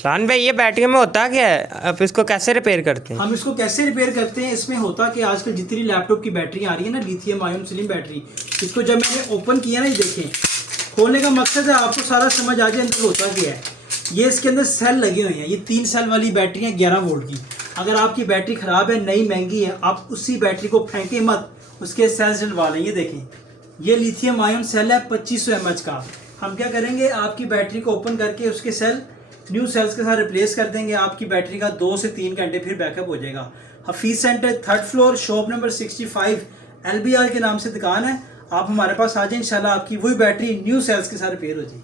फलान भाई, ये बैटरी में होता क्या है? आप इसको कैसे रिपेयर करते हैं? हम इसको कैसे रिपेयर करते हैं, इसमें होता कि आजकल जितनी लैपटॉप की बैटरी आ रही है ना, लिथियम आयन स्लिम बैटरी, इसको जब मैंने ओपन किया ना, ये देखें, खोलने का मकसद है आपको सारा समझ आ जाए अंदर होता क्या है। ये इसके अंदर सेल लगे हुए हैं, ये 3 सेल वाली बैटरी है 11 वोल्ट की। अगर आपकी बैटरी ख़राब है, नई महंगी है, आप उसी बैटरी को फेंके मत, उसके सेल्स डलवा लें। ये देखें, ये लिथियम आयन सेल है 2500 mAh का। हम क्या करेंगे, आपकी बैटरी को ओपन करके उसके सेल न्यू सेल्स के साथ रिप्लेस कर देंगे। आपकी बैटरी का 2 से 3 घंटे फिर बैकअप हो जाएगा। Hafeez centre 3rd floor, shop number 65, LBR के नाम से दुकान है। आप हमारे पास आ जाए, इंशाल्लाह आपकी वही बैटरी न्यू सेल्स के साथ रिपेयर हो जाएगी।